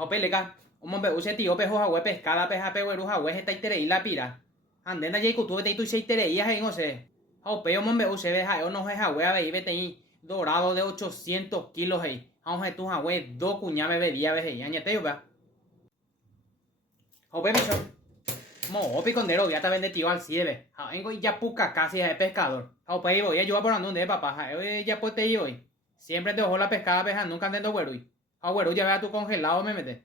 Ope lega, un be use tío pejo hawe pescada peja peweru hawe heta itere y la pira. Andena ye kutu te tu se itere y ahí no sé. Ope un be use beja o no es hawe a be te dorado de 800 kilos ahí. Aunque tu hawe do cuña bebería ve ahí. Añate yo va. Ope bicho. Mo opi condero ya te vende tío al ciebe. Vengo y ya puca casi de pescador. Ope voy a yo por donde papá. Oye ya pues te hoy. Siempre te ojo la pescada peja nunca andando güerui. Güero ya vea tu congelado me mete.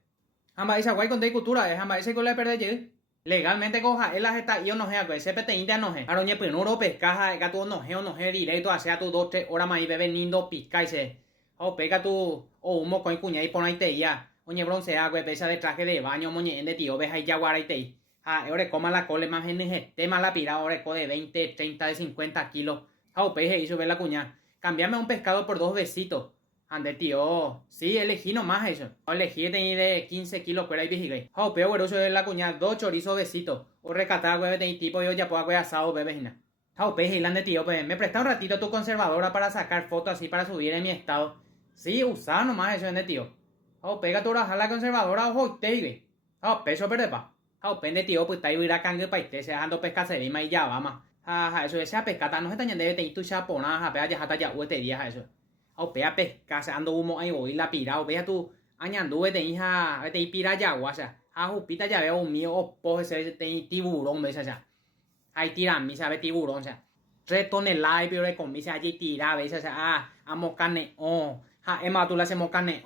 Hamba esa guay con de cultura es hamba ese con la perder ye. Legalmente coja él está yo no sé algo ese pete india no sé. Aroñe primero pescaja que tú no sé directo hacia tu 2 3 horas más y bebe nindo pisca y se. O pega tu o humo con cuña y pon ahí te ya. Oñe bronce agua pesa de traje de baño moñe de tío ves ahí jaguar ahí te. Ahora coma la cole más en ese tema la pira ahora de 20 30 de 50 kilos. O peje y sube la cuña. Cambiame un pescado por 2 besitos. Ande tío, sí, elegí nomás eso. Elegí de 15 kilos pero ahí vigilé. Pero bueno, eso es la cuñada, 2 chorizos besitos. O recatar, güey, de tipo yo ya puedo asado, bebé. Peje, de tío, pues me presta un ratito tu conservadora para sacar fotos así para subir en mi estado. Sí, usá nomás eso, de tío. Pega tu raja la conservadora, ojo, te digo. Peso verde pa. Pende tío, pues está ahí a cangue pa' este, se dejando pescacerima y ya, vamos. Eso, esa pescata no se tañan de tu chapona, pega ya hasta ya uetería, eso. Pea pesca, se ando humo ahí voy la pira, pea tu añandu de hija, te pira ya guasa. Jupita ya veo un mío, ese tiburón, ves allá. Ahí tiran, mi sabe tiburón, o sea. 3 toneladas, pero de comida allí tira, ves, o sea, amo carne, Emma, tú le hacemos carne,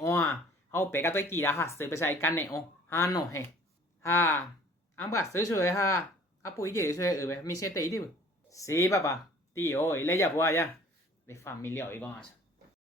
pega tu tira, se pesa ahí carne, no, ambas, eso es, pues, eso es, mi siete, sí, papá, tío, y le ya allá, de familia, hoy con eso.